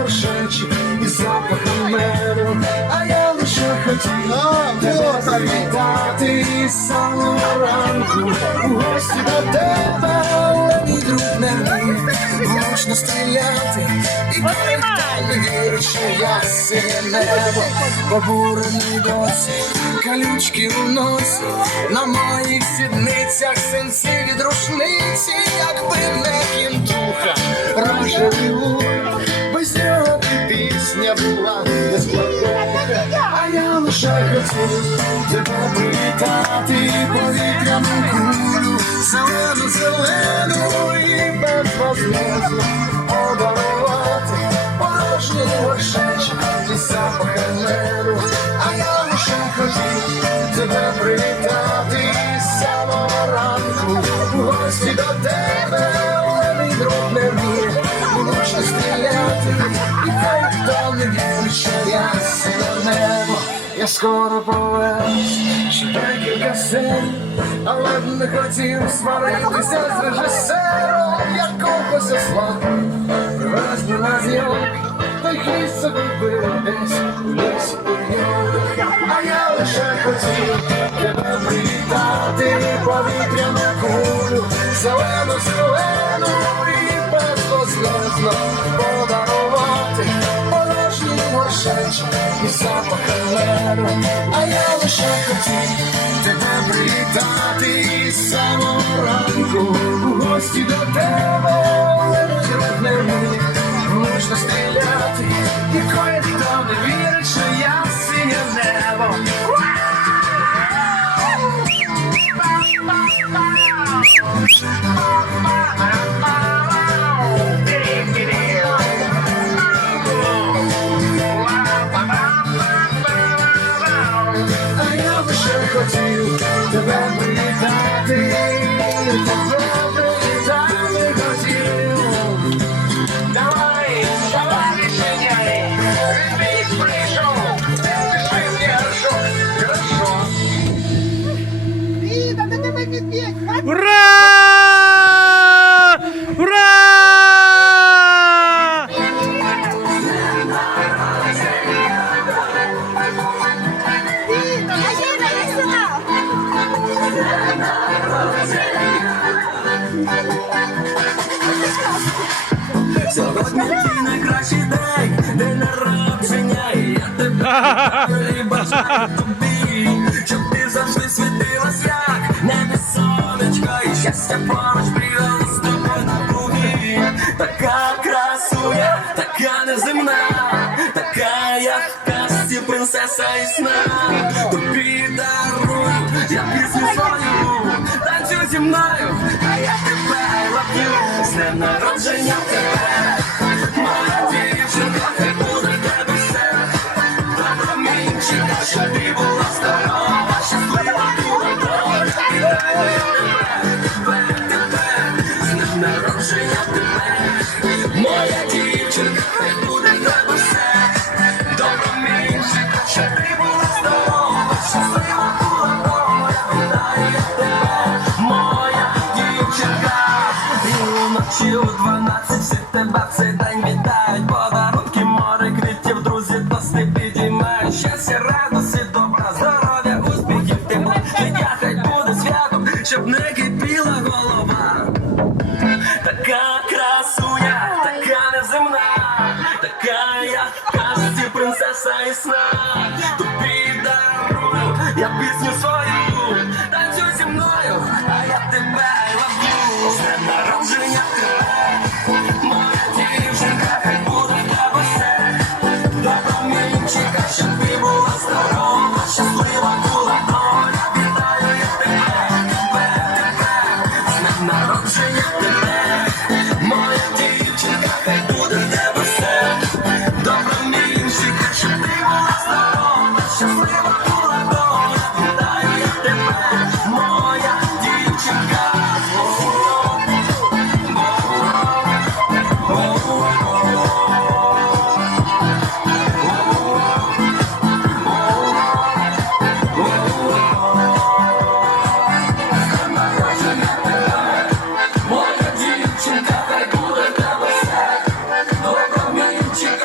горшечі і запахом меду, а я лише хотів тебе привітати із самого ранку. У гості до тебе, але мій друг не влучно стріляти, і не вірить, що я синє небо, побурений досі, калючки у носі, на моїх сідницях синці від рушниці, якби не кінтуха, лише тебе привітати, повітряну кулю, зелену, зелену і безвозмездно подарувати порожні горшечі скоро повернусь, ще декілька сцен, але б не хотів сваритися з режисером якогось осла. Привезли на зйомки, той хліст собі бив десь у лісі перйодах. А я лише хотів тебе привітати, повітряну кулю, зелену, зелену і безвозмездно запахи. А я лише хотів тебе привітати із самого ранку у гості до тебе, не вміє влучно стріляти, і кое-хто не вірить, що я синє небо. А лише хотів Сьогодні день, день тебе і бажаю тобі, щоб ти завжди світилась, як небі сонечко, і щастя поруч бігало з тобою на круги. Така красуня, така неземна, така принцеса і сна. Тобі дарую, я пісню свою, танцюй зі мною, а я днем народження тебе. Моя дівчинка, буде тебе все. Щоб ти була здорова, щаслива була з днем народження тебе. Моя дівчинка, я пісню свою, танцюй зі мною, а я тебе ловлю. З народження тебе, моя дівчинка, хай буде в тебе все. Щоб ти була здорова, щаслива була доля. Вітаю я народження тебе, моя дівчинка, хай буде тебе все. Добра милінчика, ти була здорова, щаслива.